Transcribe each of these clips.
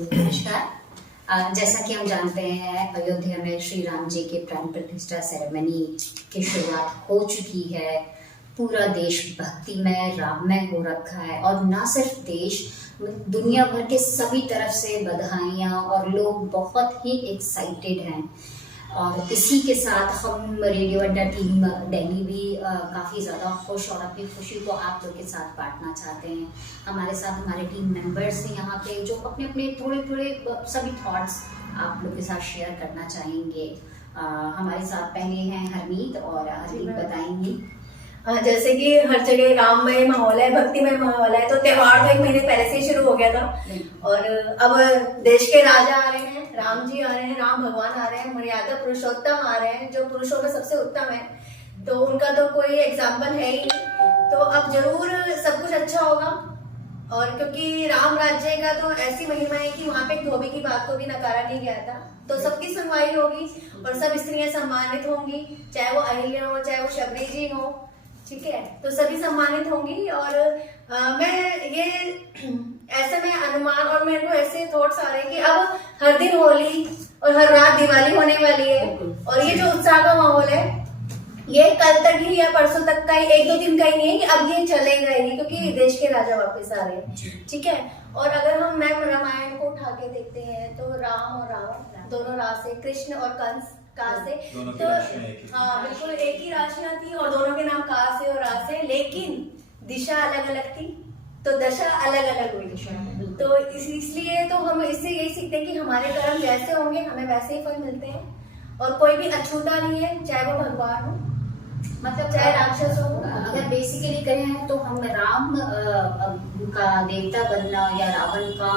नमस्कार। जैसा कि हम जानते हैं, अयोध्या में श्री राम जी के प्राण प्रतिष्ठा सेरेमनी की शुरुआत हो चुकी है। पूरा देश भक्तिमय राममय हो रखा है और ना सिर्फ देश, दुनिया भर के सभी तरफ से बधाइयाँ और लोग बहुत ही एक्साइटेड हैं। और इसी के साथ हम रेडियो अड्डा टीम दिल्ली भी काफ़ी ज़्यादा खुश और अपनी खुशी को आप लोग के साथ बांटना चाहते हैं। हमारे साथ हमारे टीम मेंबर्स हैं यहाँ पे, जो अपने अपने थोड़े थोड़े सभी थॉट्स आप लोग के साथ शेयर करना चाहेंगे। हमारे साथ पहले हैं हरमीत, और हरमीत बताएंगी। जैसे कि हर जगह राममय माहौल है, भक्तिमय माहौल है, तो त्योहार तो एक महीने पहले से ही शुरू हो गया था। और अब देश के राजा आ रहे हैं, राम जी आ रहे हैं, राम भगवान आ रहे हैं, मर्यादा पुरुषोत्तम आ रहे हैं, जो पुरुषों में सबसे उत्तम है। तो उनका तो कोई एग्जाम्पल है ही नहीं। तो अब जरूर सब कुछ अच्छा होगा। और क्योंकि राम राज्य का तो ऐसी महिमा है कि वहां पे धोबी की बात को भी नकारा नहीं गया था। तो सबकी सुनवाई होगी और सब स्त्रियां सम्मानित होंगी, चाहे वो अहिल्या हो, चाहे वो शबरी जी हो, ठीक है। तो सभी सम्मानित होंगी। और मैं ये ऐसे में अनुमान और मेरे को ऐसे थॉट्स आ रहे हैं कि अब हर दिन होली और हर रात दिवाली होने वाली है। और ये जो उत्साह का माहौल है, ये कल तक ही या परसों तक का ही, एक दो दिन का ही नहीं है कि अब ये चलेगा ही, क्योंकि देश के राजा वापस आ रहे हैं, ठीक है। और अगर हम नए रामायण को उठा के देखते हैं तो राम और रावण दोनों राज से, कृष्ण और कंस काल से, तो हाँ बिल्कुल एक ही राशियां थी और दोनों के नाम काल से और राज से, लेकिन दिशा अलग अलग थी तो दशा अलग अलग हुई। तो इसलिए तो हम इससे यही सीखते हैं कि हमारे कर्म जैसे होंगे हमें वैसे ही फल मिलते हैं। और कोई भी अछूता नहीं है, चाहे वो भगवान हो, मतलब चाहे राक्षस हो। अगर बेसिकली कहें तो हम राम का देवता बनना या रावण का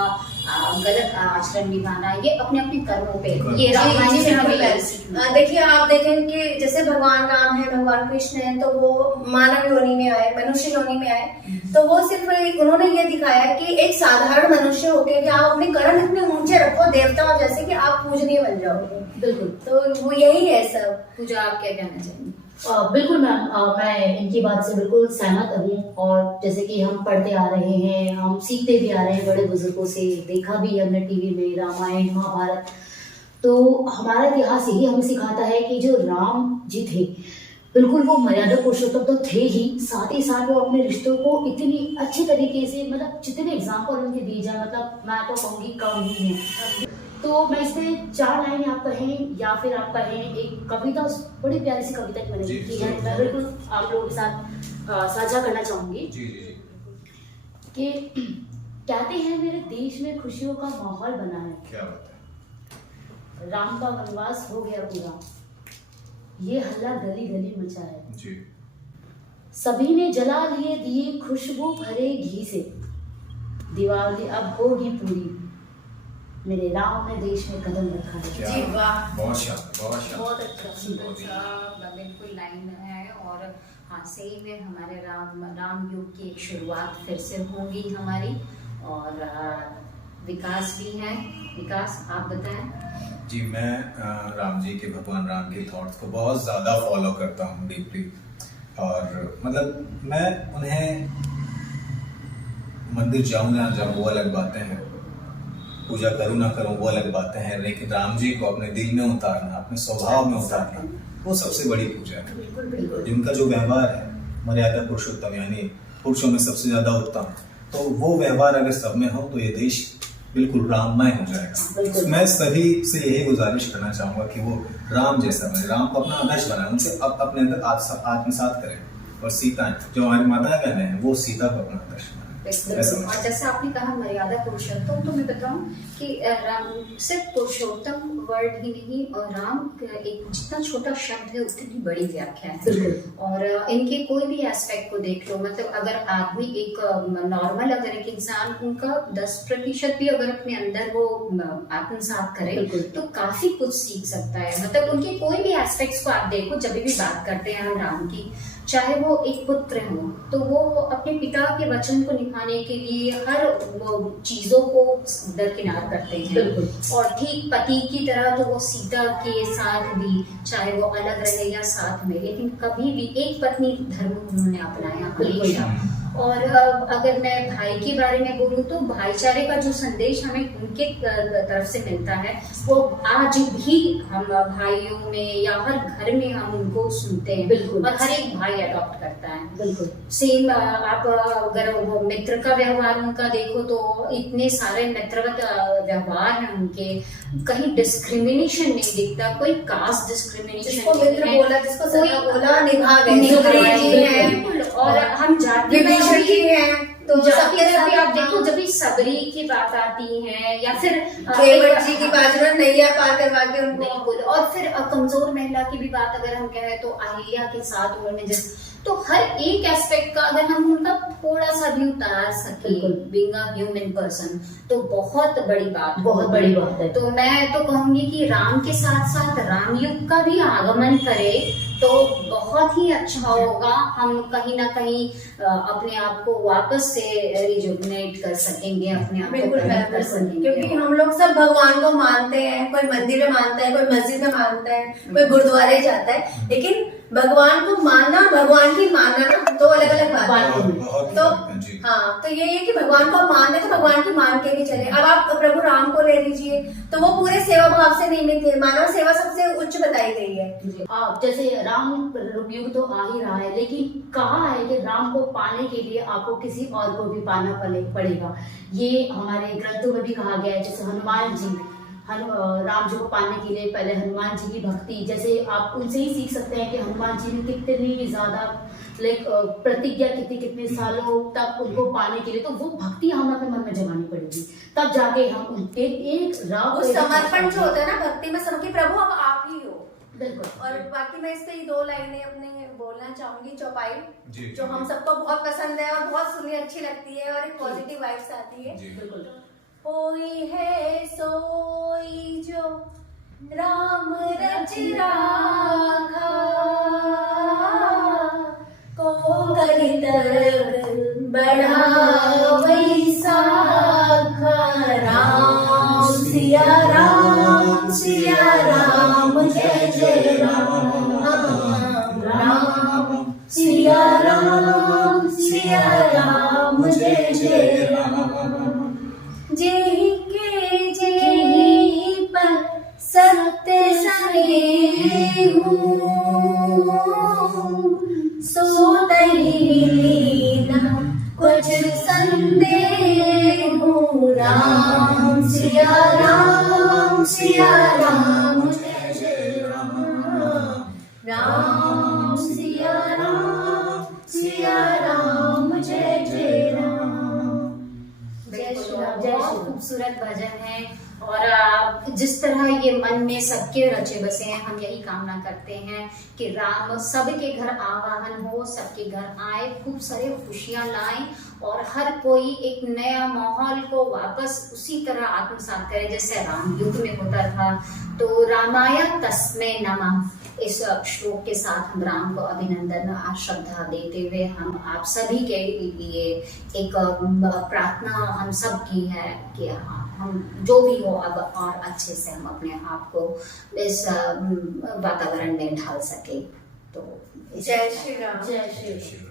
गलत आचरण निभाना, ये अपने अपने कर्मों पे, ये रामायण से हमें देखिए, आप देखें कि जैसे भगवान राम है, भगवान कृष्ण है, तो वो मानव योनि में आए, मनुष्य योनि में आए। तो वो सिर्फ उन्होंने ये दिखाया कि एक साधारण मनुष्य होके कि आप अपने कर्म इतने ऊंचे रखो देवताओं जैसे कि आप पूजनीय बन जाओगे। बिल्कुल, तो वो यही है सब। पूजा, आप क्या कहना चाहेंगे? बिल्कुल मैम, मैं इनकी बात से बिल्कुल सहमत हूँ। और जैसे कि हम पढ़ते आ रहे हैं, हम सीखते भी आ रहे हैं बड़े बुजुर्गों से, देखा भी हमने टीवी में रामायण महाभारत। तो हमारा इतिहास यही हमें सिखाता है कि जो राम जी थे, बिल्कुल वो मर्यादा पुरुषोत्तम तो थे ही, साथ ही साथ वो अपने रिश्तों को इतनी अच्छी तरीके से, मतलब जितने एग्जाम्पल उनके दिए जाए, मतलब मैं तो कहूँगी कम ही है। तो मैं इसमें 4 लाइन आप कहें या फिर आप कहें एक कविता, बड़ी प्यारी सी कविता मैंने लिखी है, मैं बिल्कुल आप लोगों के साथ साझा करना चाहूंगी। कि कहते हैं मेरे देश में खुशियों का माहौल बना है, क्या बात है। राम का वनवास हो गया पूरा, ये हल्ला गली गली मचा है जी। सभी ने जला लिए दिए खुशबू भरे घी से, दीवाली अब होगी पूरी, मेरे राम ने देश में कदम रखा है। जी वाह, बहुत शानदार, बहुत अच्छा। बिल्कुल लाइन है। और हाँ, सही में हमारे राम युग की एक शुरुआत फिर से होगी हमारी। और विकास भी है। विकास, आप बताएं। जी, मैं राम जी के, भगवान राम के थॉट्स को बहुत ज़्यादा फॉलो करता हूँ डीपली। और मतलब मैं उन्हें, मंदिर जाऊँ ना जाऊँ वो अलग बातें हैं, पूजा करूँ ना करूँ वो अलग बातें हैं, लेकिन राम जी को अपने दिल में उतारना, अपने स्वभाव में उतारना, वो सबसे बड़ी पूजा है। जिनका जो व्यवहार है मर्यादा पुरुषोत्तम, यानी पुरुषों में सबसे ज्यादा उत्तम, तो वो व्यवहार अगर सब में हो तो ये देश बिल्कुल राममय हो जाएगा। मैं सभी से यही गुजारिश करना चाहूंगा कि वो राम जैसा बने, राम को अपना आदर्श बनाए, उनसे अपने अंदर आत्मसात करें। और सीता, जो हमारी माता बहनें हैं, वो सीता को अपना आदर्श बनाए। और जैसा आपने कहा मर्यादा पुरुषोत्तम, तो मैं बताऊं कि राम सिर्फ पुरुषोत्तम वर्ड ही नहीं, और राम एक जितना छोटा शब्द है उतनी बड़ी व्याख्या है। और इनके कोई भी एस्पेक्ट को देख लो, मतलब अगर आदमी एक नॉर्मल, अगर एक इंसान उनका 10% भी अगर अपने अंदर वो आत्मसात करे तो काफी कुछ सीख सकता है। मतलब उनके कोई भी एस्पेक्ट्स को आप देखो, जब भी बात करते हैं हम राम की, चाहे वो एक पुत्र हो तो वो अपने पिता के वचन को निभाने के लिए हर चीजों को दरकिनार करते हैं। और ठीक पति की तरह तो वो सीता के साथ भी, चाहे वो अलग रहे या साथ में, लेकिन कभी भी एक पत्नी धर्म उन्होंने अपनाया हमेशा। और अगर मैं भाई के बारे में बोलूँ तो भाईचारे का जो संदेश हमें उनके तरफ से मिलता है वो आज भी हम भाइयों में या हर घर में हम उनको सुनते हैं। बिल्कुल। और हर एक भाई अडॉप्ट करता है। बिल्कुल सेम आप अगर वो मित्र का व्यवहार उनका देखो तो इतने सारे मित्रवत व्यवहार हैं उनके, कहीं डिस्क्रिमिनेशन नहीं दिखता, कोई कास्ट डिस्क्रिमिनेशन जिसको नहीं मित्र है, बोला, जिसको सखा कोई बोला, निभा गए। निभा सुग्रीव गए, जी हैं, बिल्कुल। और हम जाति में विभीषण जी हैं, तो जाति सबके में भी साथ आप देखो जब भी सबरी की बात आती है या फिर केवट जी की बाजरा नैया पार करवा के उनको। बिल्कुल। और फिर कमजोर महिला की भी बात अगर हम कहें तो अहिल्या के साथ उन्होंने जिस, तो हर एक एस्पेक्ट का अगर हम उनका थोड़ा सा भी उतार सके बिल्कुल। बीइंग अ ह्यूमन पर्सन तो बहुत बड़ी बात, बहुत बड़ी बात है। तो मैं तो कहूंगी कि राम के साथ साथ रामयुग का भी आगमन करे तो बहुत ही अच्छा होगा। हम कहीं ना कहीं अपने आप को वापस से रिजुवनेट कर सकेंगे, अपने आप को बिल्कुल कनेक्ट कर सकेंगे। क्योंकि हम लोग सब भगवान को मानते हैं, कोई मंदिर में मानता है, कोई मस्जिद में मानता है, कोई गुरुद्वारे जाता है, लेकिन भगवान को मानना, भगवान की मानना ना दो अलग अलग बात है। बहुत ही तो जी। हाँ, तो ये है कि भगवान को मानते तो भगवान की मान के भी चले। अब आप प्रभु राम को ले लीजिए तो वो पूरे सेवा भाव से निमित्त थे, मानव सेवा सबसे उच्च बताई गई है। जैसे राम युग तो आ ही रहा है, लेकिन कहा है कि राम को पाने के लिए आपको किसी और को भी पाना पड़ेगा। ये हमारे ग्रंथों में भी कहा गया है। जैसे हनुमान जी, राम जी को पाने के लिए पहले हनुमान जी की भक्ति, जैसे आप उनसे ही सीख सकते हैं कि हनुमान जी ने कितनी ज्यादा प्रतिज्ञा कितने सालों तक उनको पाने के लिए, तो वो भक्ति हमें अपने मन में जमानी पड़ेगी, तब जाके हम उनके एक राम वो समर्पण जो होता है ना भक्ति में, सबके प्रभु अब आप ही हो। बिल्कुल। और बाकी मैं इस पे 2 लाइनें अपने बोलना चाहूंगी। चौपाई जी, जो हम सबको बहुत पसंद है और बहुत सुननी अच्छी लगती है और एक पॉजिटिव वाइब्स आती है। जी। बिल्कुल। कोई है सोई जो राम रच राखा, को गरित बढ़ावई साखा। राम सिया राम सिया राम जय जय राम। राम सिया राम जय जय राम। जेहि के जेहि पर सत्य सनेहु, सो तहि न कुछ संदेहु। राम सिया राम जय जय राम। राम सिया राम जय जय राम। बहुत खूबसूरत भजन है और जिस तरह ये मन में सबके रचे बसे हैं, हम यही कामना करते हैं कि राम सबके घर आवाहन हो, सबके घर आए, खूब सारे खुशियां लाएं और हर कोई एक नया माहौल को वापस उसी तरह आत्मसात करे जैसे राम युग में होता था। तो रामाय तस्मै नमः इस श्लोक के साथ हम राम को अभिनंदन श्रद्धा देते हुए हम आप सभी के लिए एक प्रार्थना हम सब की है कि हम जो भी हो अब और अच्छे से हम अपने आप को इस वातावरण में ढाल सके। तो जय श्री राम। जय श्री श्री राम।